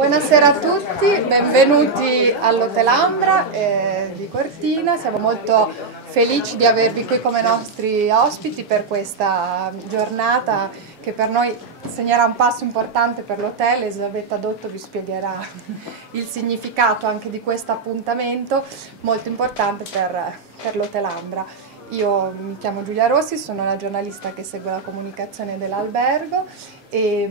Buonasera a tutti, benvenuti all'Hotel Ambra di Cortina. Siamo molto felici di avervi qui come nostri ospiti per questa giornata che per noi segnerà un passo importante per l'hotel. Elisabetta Dotto vi spiegherà il significato anche di questo appuntamento molto importante per l'Hotel Ambra. Io mi chiamo Giulia Rossi, sono la giornalista che segue la comunicazione dell'albergo e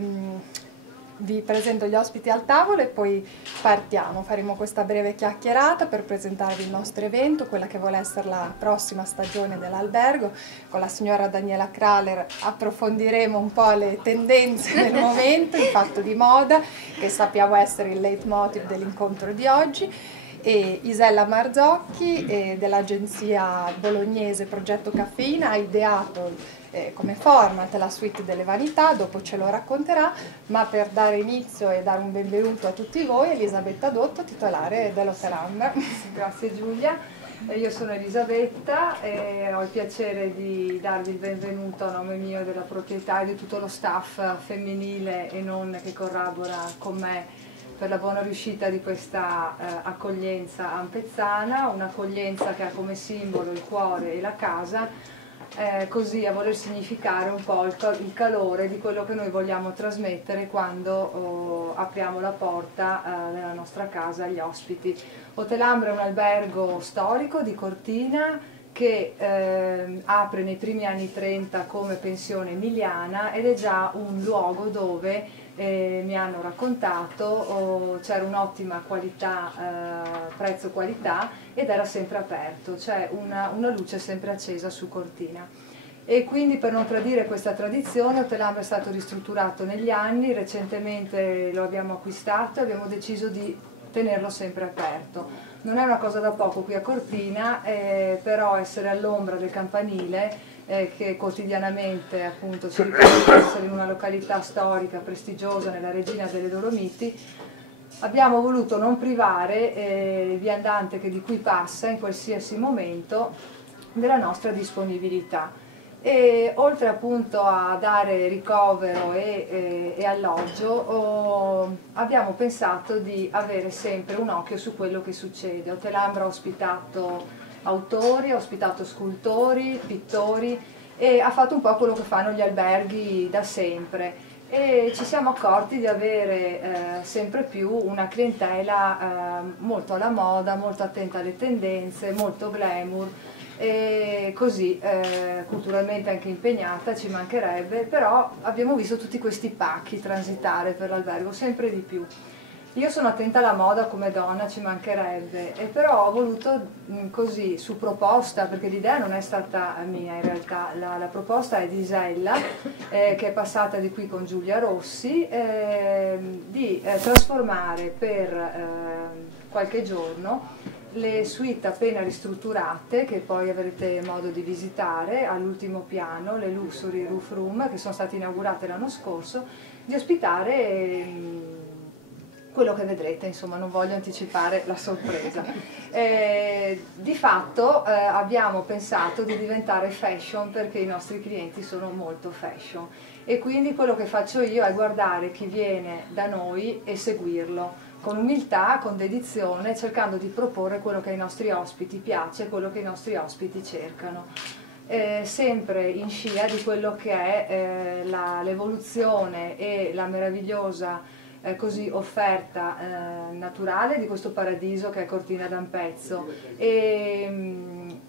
vi presento gli ospiti al tavolo e poi partiamo. Faremo questa breve chiacchierata per presentarvi il nostro evento, quella che vuole essere la prossima stagione dell'albergo. Con la signora Daniela Kraler approfondiremo un po' le tendenze del momento, il fatto di moda, che sappiamo essere il leitmotiv dell'incontro di oggi. E Isella Marzocchi dell'agenzia bolognese Progetto Caffeina ha ideato come format la suite delle vanità, dopo ce lo racconterà, ma per dare inizio e dare un benvenuto a tutti voi, Elisabetta Dotto, titolare dell'Hotel Ambra. Grazie Giulia, io sono Elisabetta e ho il piacere di darvi il benvenuto a nome mio, della proprietà e di tutto lo staff femminile e non che collabora con me per la buona riuscita di questa accoglienza ampezzana, un'accoglienza che ha come simbolo il cuore e la casa, così a voler significare un po' il calore di quello che noi vogliamo trasmettere quando apriamo la porta della nostra casa agli ospiti. Hotel Ambra è un albergo storico di Cortina che apre nei primi anni 30 come pensione emiliana ed è già un luogo dove mi hanno raccontato c'era un'ottima qualità, prezzo-qualità, ed era sempre aperto, c'è una luce sempre accesa su Cortina. E quindi, per non tradire questa tradizione, Hotel Ambra è stato ristrutturato negli anni, recentemente lo abbiamo acquistato e abbiamo deciso di tenerlo sempre aperto. Non è una cosa da poco qui a Cortina, però essere all'ombra del campanile che quotidianamente appunto ci ricorda di essere in una località storica prestigiosa nella Regina delle Dolomiti, abbiamo voluto non privare il viandante che di qui passa in qualsiasi momento della nostra disponibilità. E oltre appunto a dare ricovero e alloggio, abbiamo pensato di avere sempre un occhio su quello che succede. Hotel Ambra ha ospitato autori, ha ospitato scultori, pittori e ha fatto un po' quello che fanno gli alberghi da sempre. E ci siamo accorti di avere sempre più una clientela molto alla moda, molto attenta alle tendenze, molto glamour, e così culturalmente anche impegnata, ci mancherebbe, però abbiamo visto tutti questi pacchi transitare per l'albergo, sempre di più. Io sono attenta alla moda come donna, ci mancherebbe, e però ho voluto così, su proposta, perché l'idea non è stata mia in realtà, la proposta è di Isella, che è passata di qui con Giulia Rossi, di trasformare per qualche giorno le suite appena ristrutturate, che poi avrete modo di visitare all'ultimo piano, le Luxury Roof Room, che sono state inaugurate l'anno scorso, di ospitare quello che vedrete, insomma non voglio anticipare la sorpresa. Di fatto abbiamo pensato di diventare fashion perché i nostri clienti sono molto fashion e quindi quello che faccio io è guardare chi viene da noi e seguirlo con umiltà, con dedizione, cercando di proporre quello che ai nostri ospiti piace, quello che i nostri ospiti cercano. Sempre in scia di quello che è l'evoluzione e la meravigliosa così offerta naturale di questo paradiso che è Cortina d'Ampezzo, e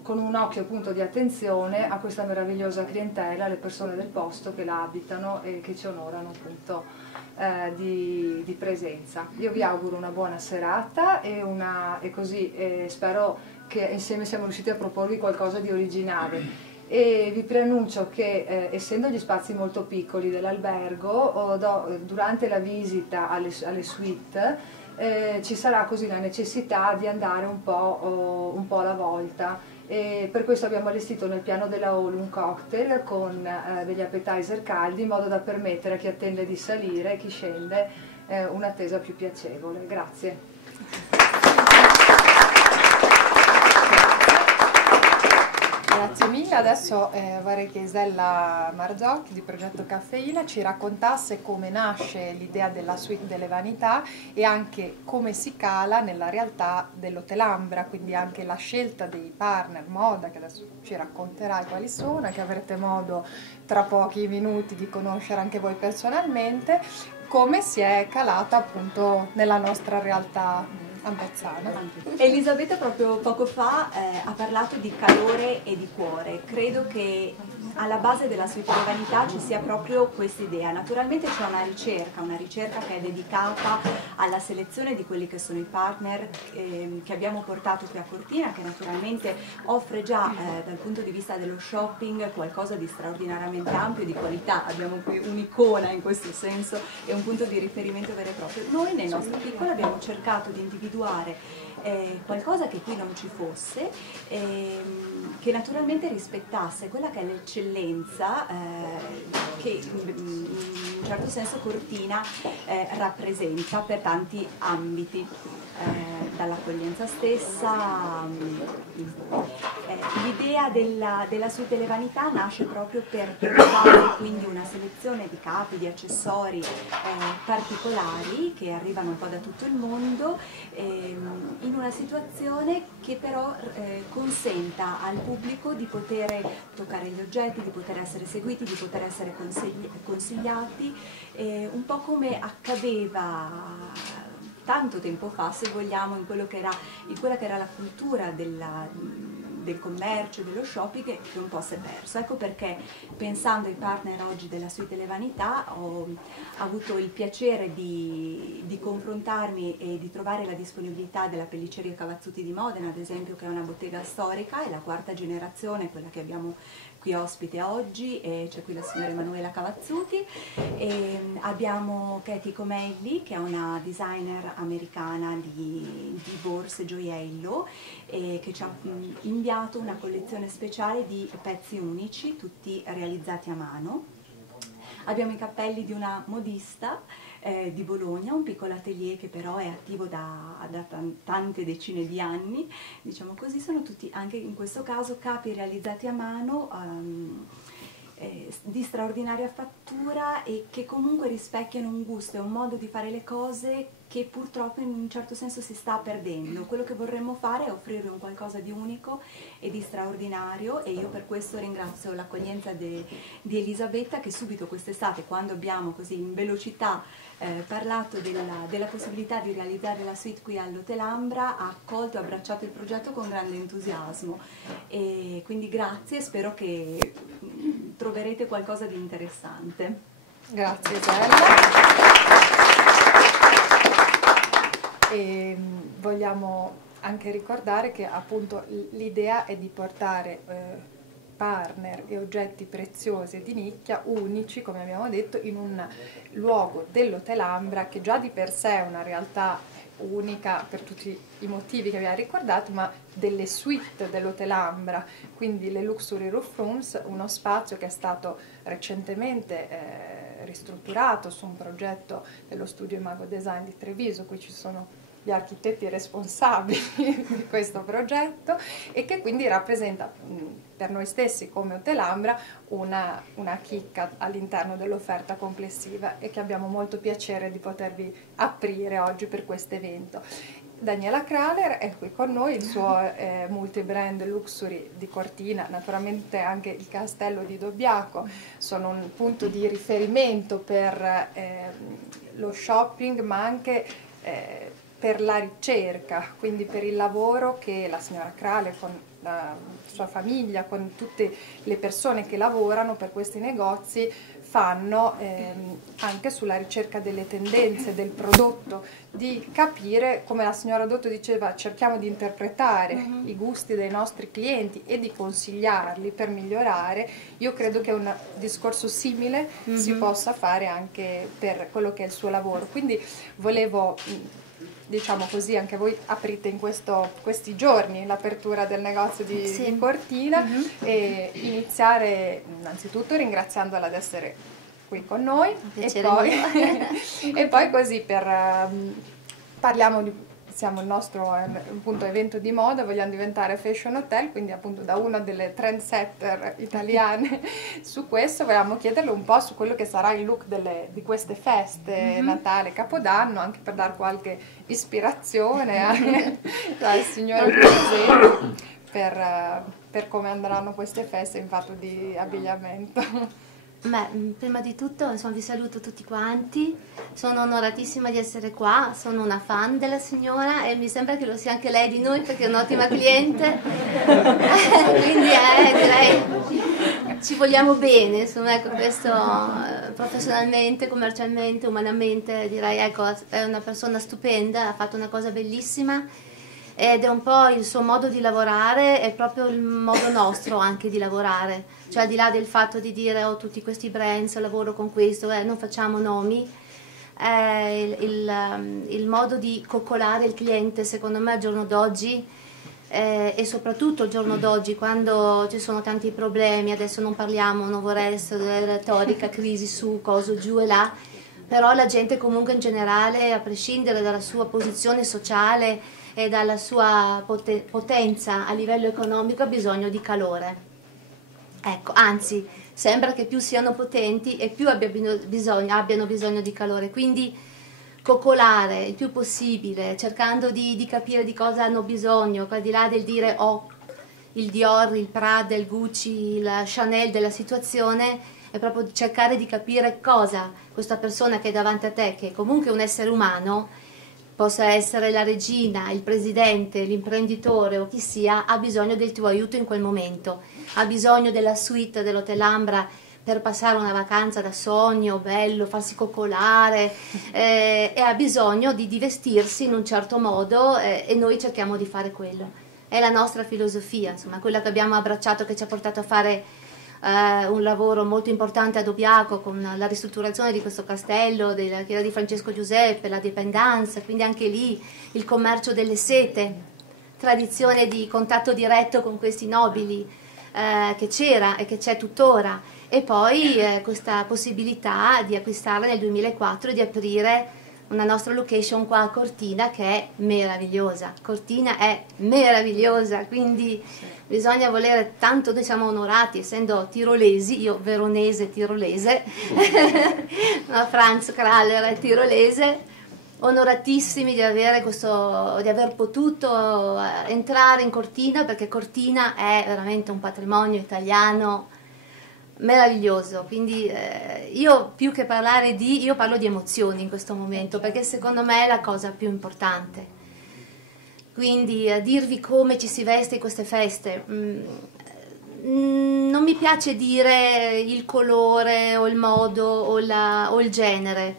con un occhio appunto di attenzione a questa meravigliosa clientela, alle persone del posto che la abitano e che ci onorano appunto di presenza. Io vi auguro una buona serata e così spero che insieme siamo riusciti a proporvi qualcosa di originale. E vi preannuncio che essendo gli spazi molto piccoli dell'albergo, durante la visita alle suite ci sarà così la necessità di andare un po' alla volta, e per questo abbiamo allestito nel piano della hall un cocktail con degli appetizer caldi in modo da permettere a chi attende di salire e chi scende un'attesa più piacevole. Grazie. Grazie mille. Adesso vorrei che Isella Marzocchi di Progetto Caffeina ci raccontasse come nasce l'idea della suite delle vanità e anche come si cala nella realtà dell'Hotelambra, quindi anche la scelta dei partner moda, che adesso ci racconterai quali sono e che avrete modo tra pochi minuti di conoscere anche voi personalmente, come si è calata appunto nella nostra realtà ambezzana. Elisabetta proprio poco fa ha parlato di calore e di cuore. Credo che alla base della suite delle vanità ci sia proprio questa idea. Naturalmente c'è una ricerca che è dedicata alla selezione di quelli che sono i partner che abbiamo portato qui a Cortina, che naturalmente offre già dal punto di vista dello shopping qualcosa di straordinariamente ampio e di qualità. Abbiamo qui un'icona in questo senso e un punto di riferimento vero e proprio. Noi nel nostro piccolo abbiamo cercato di individuare qualcosa che qui non ci fosse, che naturalmente rispettasse quella che è l'eccellenza che in un certo senso Cortina rappresenta per tanti ambiti, dall'accoglienza stessa. L'idea della suite delle vanità nasce proprio per trovare quindi una selezione di capi, di accessori particolari che arrivano un po' da tutto il mondo, in una situazione che però consenta al pubblico di poter toccare gli oggetti, di poter essere seguiti, di poter essere consigliati, un po' come accadeva tanto tempo fa, se vogliamo, in quella che era la cultura del commercio, dello shopping, che un po' si è perso. Ecco perché, pensando ai partner oggi della suite delle vanità, ho avuto il piacere di confrontarmi e di trovare la disponibilità della Pelliceria Cavazzuti di Modena, ad esempio, che è una bottega storica, è la quarta generazione, quella che abbiamo qui ospite oggi, e c'è qui la signora Emanuela Cavazzuti, e abbiamo Katie Comelli, che è una designer americana di borse gioiello, che ci ha inviato una collezione speciale di pezzi unici, tutti realizzati a mano. Abbiamo i cappelli di una modista di Bologna, un piccolo atelier che però è attivo da tante decine di anni, diciamo così. Sono tutti, anche in questo caso, capi realizzati a mano, di straordinaria fattura e che comunque rispecchiano un gusto e un modo di fare le cose che purtroppo in un certo senso si sta perdendo. Quello che vorremmo fare è offrire un qualcosa di unico e di straordinario, e io per questo ringrazio l'accoglienza di Elisabetta, che subito quest'estate, quando abbiamo così in velocità parlato della possibilità di realizzare la suite qui all'Hotelambra, ha accolto e abbracciato il progetto con grande entusiasmo. E quindi grazie, spero che troverete qualcosa di interessante. Grazie Isella. E vogliamo anche ricordare che appunto l'idea è di portare partner e oggetti preziosi e di nicchia unici, come abbiamo detto, in un luogo dell'Hotelambra che già di per sé è una realtà unica per tutti i motivi che abbiamo ricordato, ma delle suite dell'Hotelambra, quindi le Luxury Roof Rooms, uno spazio che è stato recentemente ristrutturato su un progetto dello studio Imago Design di Treviso. Qui ci sono gli architetti responsabili di questo progetto, e che quindi rappresenta per noi stessi come Hotelambra una chicca all'interno dell'offerta complessiva, e che abbiamo molto piacere di potervi aprire oggi per questo evento. Daniela Kraler è qui con noi, il suo multibrand luxury di Cortina, naturalmente anche il castello di Dobbiaco sono un punto di riferimento per lo shopping, ma anche per la ricerca, quindi per il lavoro che la signora Kraler con la sua famiglia, con tutte le persone che lavorano per questi negozi fanno anche sulla ricerca delle tendenze del prodotto, di capire, come la signora Dotto diceva, cerchiamo di interpretare i gusti dei nostri clienti e di consigliarli per migliorare. Io credo che un discorso simile si possa fare anche per quello che è il suo lavoro, quindi volevo, diciamo così, anche voi aprite in questi giorni l'apertura del negozio di Cortina, e iniziare innanzitutto ringraziandola di essere qui con noi, e poi così parliamo siamo il nostro appunto evento di moda, vogliamo diventare fashion hotel, quindi appunto da una delle trendsetter italiane su questo vogliamo chiederle un po' su quello che sarà il look di queste feste, Natale, Capodanno, anche per dare qualche ispirazione al signore Presetti per come andranno queste feste in fatto di abbigliamento. Beh, prima di tutto insomma, vi saluto tutti quanti, sono onoratissima di essere qua, sono una fan della signora e mi sembra che lo sia anche lei di noi perché è un'ottima cliente, quindi direi ci vogliamo bene, insomma, ecco, questo professionalmente, commercialmente, umanamente direi, ecco, è una persona stupenda, ha fatto una cosa bellissima. Ed è un po' il suo modo di lavorare, è proprio il modo nostro anche di lavorare, cioè al di là del fatto di dire ho tutti questi brands, lavoro con questo, non facciamo nomi, il modo di coccolare il cliente secondo me al giorno d'oggi e soprattutto il giorno d'oggi quando ci sono tanti problemi, adesso non parliamo, non vorrei essere retorica, crisi su, coso giù e là, però la gente comunque in generale, a prescindere dalla sua posizione sociale e dalla sua potenza a livello economico, ha bisogno di calore. Ecco, anzi, sembra che più siano potenti e più abbiano bisogno di calore, quindi coccolare il più possibile, cercando di capire di cosa hanno bisogno, al di là del dire oh, il Dior, il Prada, il Gucci, il Chanel della situazione, è proprio cercare di capire cosa questa persona che è davanti a te, che è comunque un essere umano, possa essere la regina, il presidente, l'imprenditore o chi sia, ha bisogno del tuo aiuto in quel momento, ha bisogno della suite dell'Hotel Ambra per passare una vacanza da sogno, bello, farsi coccolare e ha bisogno di vestirsi in un certo modo e noi cerchiamo di fare quello. È la nostra filosofia, insomma, quella che abbiamo abbracciato, che ci ha portato a fare un lavoro molto importante a Dobbiaco con la ristrutturazione di questo castello, della chiesa di Francesco Giuseppe, la dependance, quindi anche lì il commercio delle sete, tradizione di contatto diretto con questi nobili che c'era e che c'è tuttora, e poi questa possibilità di acquistarla nel 2004 e di aprire una nostra location qua a Cortina che è meravigliosa. Cortina è meravigliosa, quindi bisogna volere tanto, noi siamo onorati essendo tirolesi, io veronese tirolese, no, Franz Kraller è tirolese, onoratissimi di avere di aver potuto entrare in Cortina, perché Cortina è veramente un patrimonio italiano meraviglioso, quindi io più che parlare io parlo di emozioni in questo momento, perché secondo me è la cosa più importante. Quindi dirvi come ci si veste in queste feste, non mi piace dire il colore o il modo o il genere,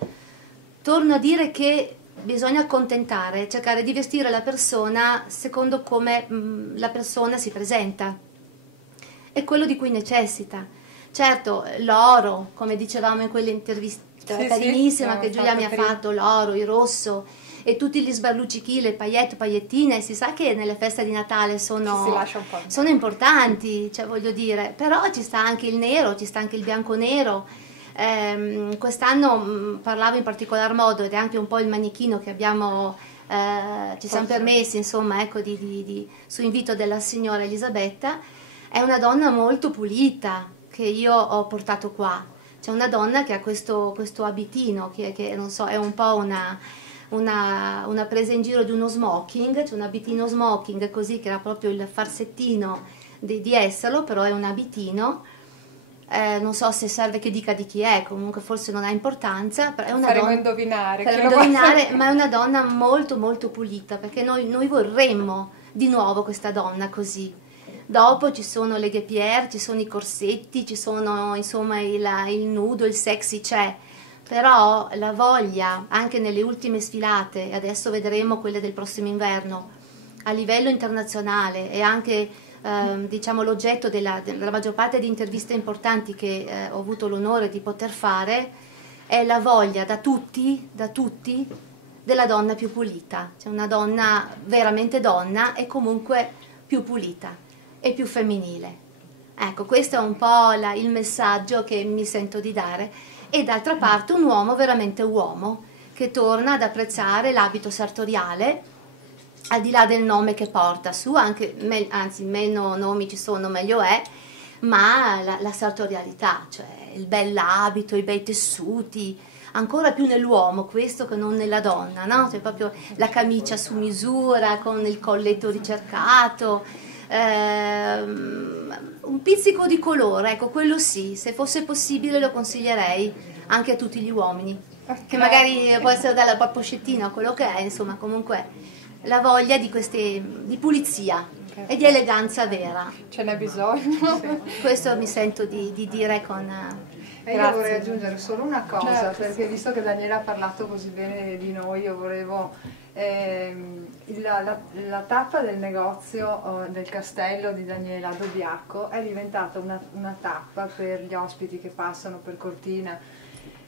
torno a dire che bisogna accontentare, cercare di vestire la persona secondo come la persona si presenta e quello di cui necessita. Certo, l'oro, come dicevamo in quell'intervista carinissima che Giulia mi ha fatto, l'oro, il rosso e tutti gli sberluccichi, le paillette, paillettine, si sa che nelle feste di Natale sono importanti, cioè voglio dire, però ci sta anche il nero, ci sta anche il bianco-nero. Quest'anno parlavo in particolar modo, ed è anche un po' il manichino che abbiamo, ci siamo permessi, insomma, ecco, su invito della signora Elisabetta, è una donna molto pulita, che io ho portato qua. C'è una donna che ha questo abitino che non so, è un po' una presa in giro di uno smoking, c'è un abitino smoking così che era proprio il farsettino di esserlo, però è un abitino, non so se serve che dica di chi è, comunque forse non ha importanza, però è una faremo donna, indovinare, ma è una donna molto molto pulita, perché noi vorremmo di nuovo questa donna così. Dopo ci sono le guêpière, ci sono i corsetti, ci sono insomma il nudo, il sexy c'è, però la voglia anche nelle ultime sfilate, e adesso vedremo quelle del prossimo inverno, a livello internazionale e anche diciamo l'oggetto della maggior parte di interviste importanti che ho avuto l'onore di poter fare, è la voglia da tutti della donna più pulita, cioè una donna veramente donna e comunque più pulita e più femminile. Ecco, questo è un po' il messaggio che mi sento di dare, e d'altra parte un uomo veramente uomo che torna ad apprezzare l'abito sartoriale al di là del nome che porta su, anche anzi meno nomi ci sono meglio è, ma la sartorialità, cioè il bell'abito, i bei tessuti, ancora più nell'uomo questo che non nella donna, no? Cioè proprio la camicia su misura con il colletto ricercato, un pizzico di colore, ecco, quello sì, se fosse possibile lo consiglierei anche a tutti gli uomini, che magari può essere dalla poccettina o quello che è, insomma, comunque la voglia di pulizia e di eleganza vera. Ce n'è bisogno. Questo mi sento di dire con... E io vorrei aggiungere solo una cosa, certo, perché visto che Daniela ha parlato così bene di noi, io volevo... la tappa del negozio del castello di Daniela a Dobbiaco è diventata una tappa per gli ospiti che passano per Cortina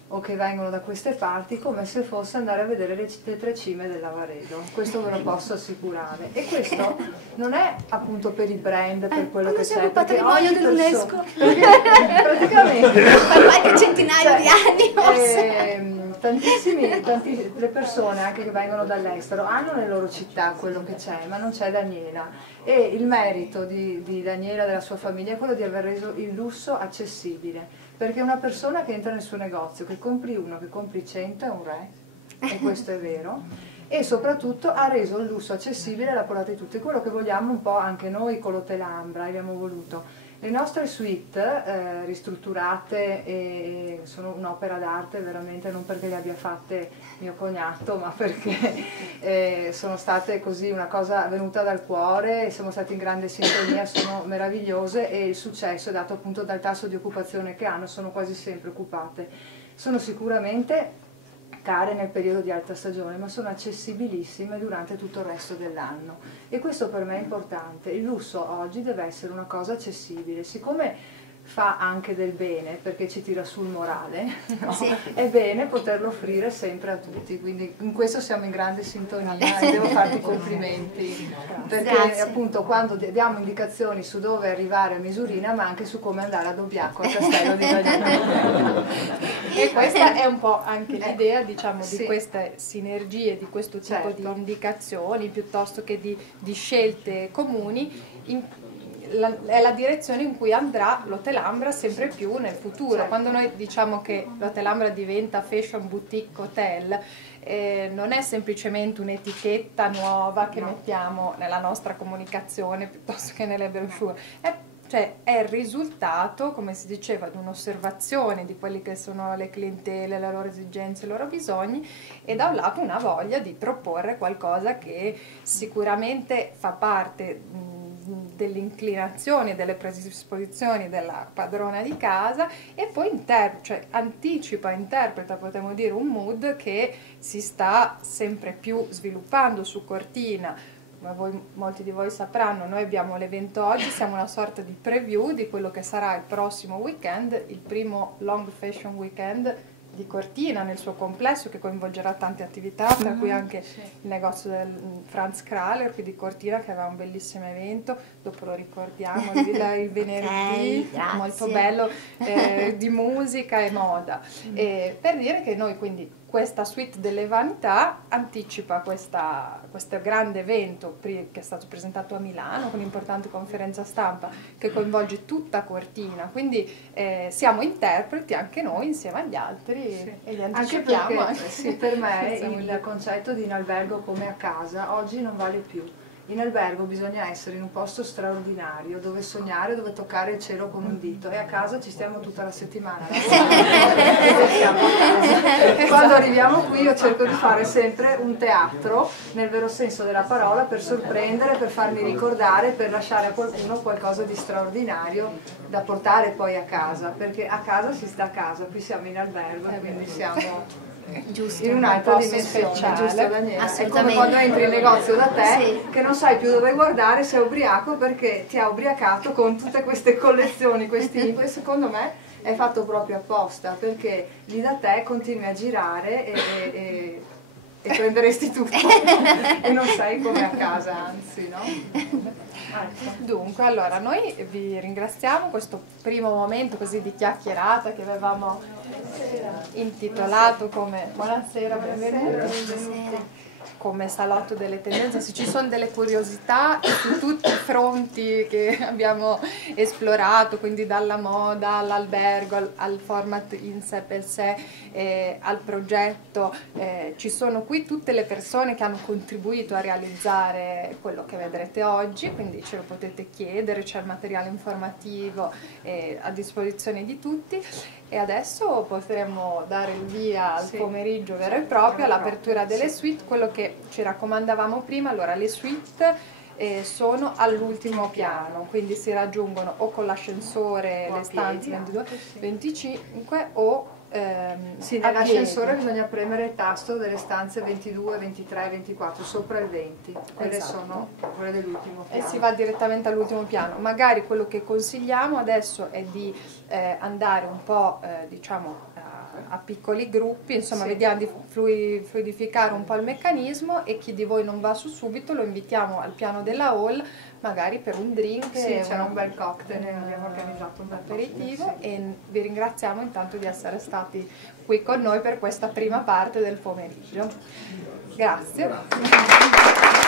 o che vengono da queste parti, come se fosse andare a vedere le tre cime del Lavaredo. Questo ve lo posso assicurare. E questo non è appunto per i brand, per quello che c'è. Siamo patrimonio dell'UNESCO. Praticamente. Per qualche centinaio di anni. Le persone anche che vengono dall'estero hanno nelle loro città quello che c'è, ma non c'è Daniela. E il merito di Daniela e della sua famiglia è quello di aver reso il lusso accessibile. Perché una persona che entra nel suo negozio, che compri uno, che compri 100 è un re, e questo è vero, e soprattutto ha reso il lusso accessibile alla portata di tutti, quello che vogliamo un po' anche noi con l'Hotelambra, abbiamo voluto. Le nostre suite ristrutturate sono un'opera d'arte veramente, non perché le abbia fatte mio cognato, ma perché sono state così una cosa venuta dal cuore, siamo stati in grande sintonia, sono meravigliose e il successo è dato appunto dal tasso di occupazione che hanno, sono quasi sempre occupate. Sono sicuramente care nel periodo di alta stagione, ma sono accessibilissime durante tutto il resto dell'anno e questo per me è importante. Il lusso oggi deve essere una cosa accessibile, siccome fa anche del bene perché ci tira sul morale, no? Sì. È bene poterlo offrire sempre a tutti, quindi in questo siamo in grande sintonia e devo farti complimenti perché grazie. Appunto quando diamo indicazioni su dove arrivare a Misurina ma anche su come andare a Dobbiaco al castello di Daniela. E questa è un po' anche l'idea, diciamo, sì. di queste sinergie, di questo tipo certo. di indicazioni piuttosto che di scelte comuni. È la direzione in cui andrà l'Hotelambra sempre più nel futuro. Certo. Quando noi diciamo che l'Hotelambra diventa fashion boutique hotel, non è semplicemente un'etichetta nuova che mettiamo nella nostra comunicazione piuttosto che nelle brochure, è il risultato, come si diceva, di un'osservazione di quelle che sono le clientele, le loro esigenze, i loro bisogni e da un lato una voglia di proporre qualcosa che sicuramente fa parte dell'inclinazione e delle predisposizioni della padrona di casa e poi interpreta, potremmo dire, un mood che si sta sempre più sviluppando su Cortina. Come molti di voi sapranno, noi abbiamo l'evento oggi, siamo una sorta di preview di quello che sarà il prossimo weekend, il primo Long Fashion Weekend di Cortina nel suo complesso, che coinvolgerà tante attività, tra cui anche il negozio del Franz Kraler qui di Cortina, che aveva un bellissimo evento, dopo lo ricordiamo, il venerdì, molto bello, di musica e moda. Per dire che noi quindi questa suite delle vanità anticipa questo grande evento che è stato presentato a Milano con un'importante conferenza stampa che coinvolge tutta Cortina, quindi siamo interpreti anche noi insieme agli altri e li anticipiamo. Anche perché per me il concetto di in albergo come a casa oggi non vale più. In albergo bisogna essere in un posto straordinario, dove sognare, dove toccare il cielo con un dito, e a casa ci stiamo tutta la settimana. Quando arriviamo qui io cerco di fare sempre un teatro, nel vero senso della parola, per sorprendere, per farmi ricordare, per lasciare a qualcuno qualcosa di straordinario da portare poi a casa, perché a casa si sta a casa, qui siamo in albergo, quindi siamo... Giusto, in un'altra dimensione, giusto Daniela? È come quando entri in negozio da te che non sai più dove guardare, sei ubriaco perché ti ha ubriacato con tutte queste collezioni, questi secondo me è fatto proprio apposta perché lì da te continui a girare e prenderesti tutto e non sei come a casa, anzi, no? Dunque, allora noi vi ringraziamo questo primo momento così di chiacchierata che avevamo intitolato come buonasera, benvenuti. come salotto delle tendenze, se ci sono delle curiosità su tutti i fronti che abbiamo esplorato, quindi dalla moda all'albergo, al format in sé per sé, al progetto, ci sono qui tutte le persone che hanno contribuito a realizzare quello che vedrete oggi, quindi ce lo potete chiedere, c'è il materiale informativo a disposizione di tutti. E adesso potremo dare il via al pomeriggio vero e proprio, all'apertura delle suite. Quello che ci raccomandavamo prima, allora le suite sono all'ultimo piano, quindi si raggiungono o con l'ascensore le stanze 22-25 o nell'ascensore bisogna premere il tasto delle stanze 22, 23, 24, sopra il 20, quelle sono quelle dell'ultimo piano. E si va direttamente all'ultimo piano. Magari quello che consigliamo adesso è di andare un po' diciamo a piccoli gruppi, insomma vediamo di fluidificare un po' il meccanismo, e chi di voi non va su subito lo invitiamo al piano della hall, magari per un drink, c'è un bel cocktail, abbiamo organizzato un aperitivo, e vi ringraziamo intanto di essere stati qui con noi per questa prima parte del pomeriggio. Grazie.